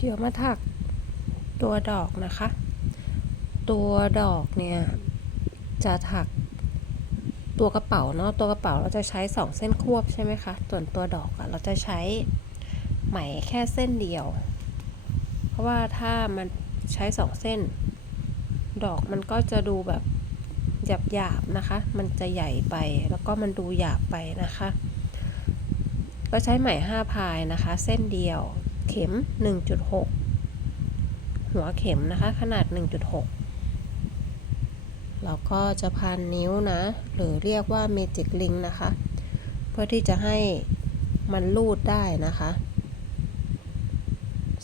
เดี๋ยวมาถักตัวดอกนะคะ ตัวดอกเนี่ยจะถักตัวกระเป๋าเนาะตัวกระเป๋าเราจะใช้สองเส้นควบใช่ไหมคะส่วนตัวดอกอะเราจะใช้ไหมแค่เส้นเดียว เพราะว่าถ้ามันใช้สองเส้น ดอกมันก็จะดูแบบหยาบๆนะคะ มันจะใหญ่ไปแล้วก็มันดูหยาบไปนะคะ ก็ใช้ไหม5พายนะคะ เส้นเดียว ข็ม 1.6 หัวเข็มนะคะ ขนาด 1.6 เราก็จะพันนิ้วนะ หรือเรียกว่าเมจิกลิงนะคะ เพื่อที่จะให้มันลูดได้นะคะ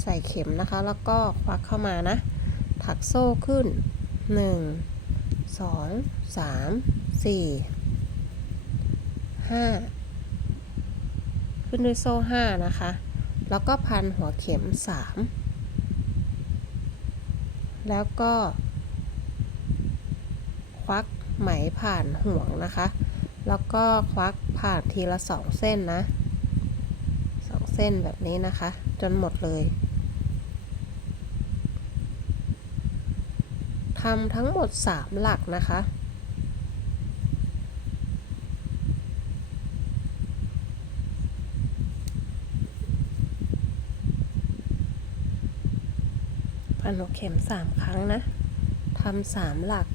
ใส่เข็มนะคะ แล้วก็ควักเข้ามานะ ถักโซ่ขึ้น 1 2 3 4 5 ขึ้นด้วยโซ่ 5 นะคะ แล้วก็พันหัวเข็ม 3 แล้วก็ ควักไหมผ่านห่วงนะคะ แล้วก็ควักผ่านทีละสองเส้นนะสองเส้นแบบนี้นะคะ จนหมดเลยทำทั้งหมด 3 หลักนะคะ พันหัวเข็ม3ครั้งนะทำสามหลัก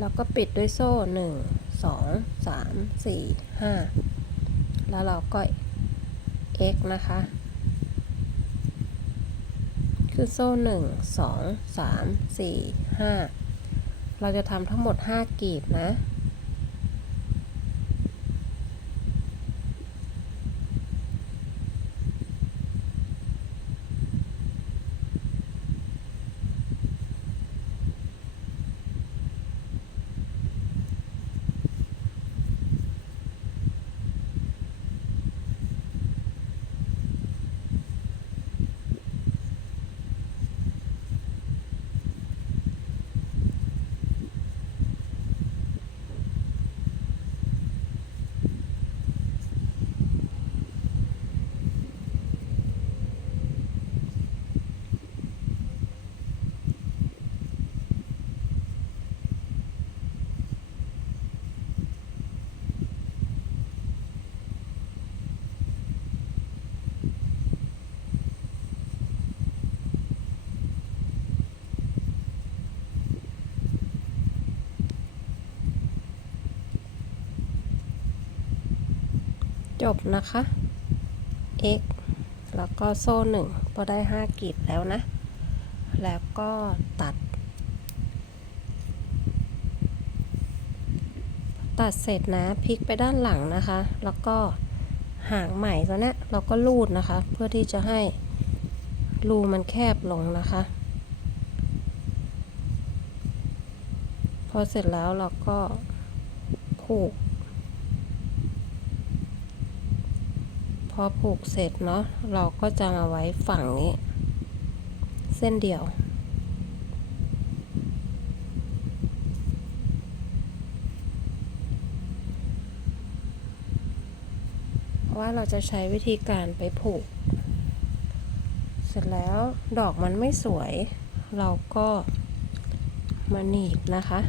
แล้วก็ปิดด้วยโซ่หนึ่งสองสามสี่ห้าแล้วเราก็ x นะคะ คือโซ่หนึ่งสองสามสี่ห้าเราจะทำทั้งหมดห้ากีบนะ จบนะคะ x แล้วก็โซ่หนึ่งพอได้ 5กีบแล้วนะ แล้วก็ตัด ตัดเสร็จนะพลิกไปด้านหลังนะคะ แล้วก็หางใหม่ตัวเนี้ยเราก็ลูดนะคะ เพื่อที่จะให้รูมันแคบลงนะคะ พอเสร็จแล้วเราก็ผูก พ อผูกเสร็จเนาะเราก็จะมาไว้ฝั่งนี้ เส้นเดียวเพราะว่าเราจะใช้วิธีการไปผูก เสร็จแล้วดอกมันไม่สวย เราก็มาหนีบนะคะ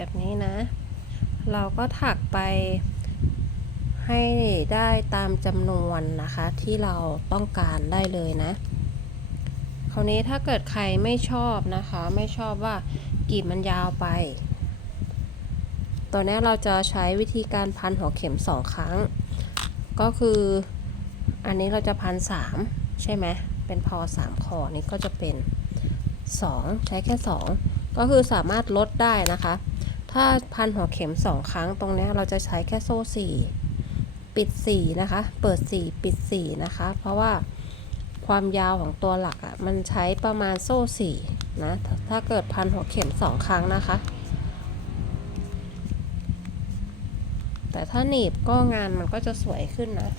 แบบนี้นะ เราก็ถักไปให้ได้ตามจำนวนนะคะที่เราต้องการได้เลยนะ คราวนี้ถ้าเกิดใครไม่ชอบนะคะ ไม่ชอบว่ากีบมันยาวไปตัวนี้เราจะใช้วิธีการพันหัวเข็มสองครั้ง ก็คืออันนี้เราจะพันสามใช่ไหมเป็นพอสามคอนี้ก็จะเป็นสองใช้แค่สองก็คือสามารถลดได้นะคะ ถ้าพันหัวเข็มสองครั้งตรงนี้เราจะใช้แค่โซ่สี่ปิดสี่นะคะ เปิดสี่ปิดสี่นะคะ เพราะว่าความยาวของตัวหลักอะ่ะมันใช้ประมาณโซ่สี่นะถ้าถ้าเกิดพันหัวเข็มสองครั้งนะคะ แต่ถ้าหนีบก็งานมันก็จะสวยขึ้นนะ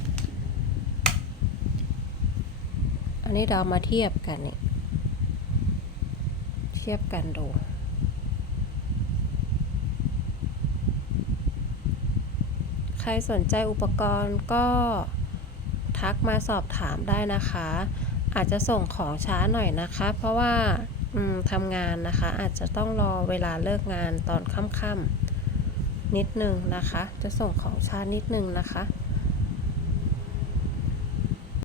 อันนี้เรามาเทียบกันนี่เทียบกันดู ใครสนใจอุปกรณ์ก็ทักมาสอบถามได้นะคะ อาจจะส่งของช้าหน่อยนะคะ เพราะว่าทำงานนะคะ อาจจะต้องรอเวลาเลิกงานตอนค่ำๆนิดนึงนะคะ จะส่งของช้านิดนึงนะคะ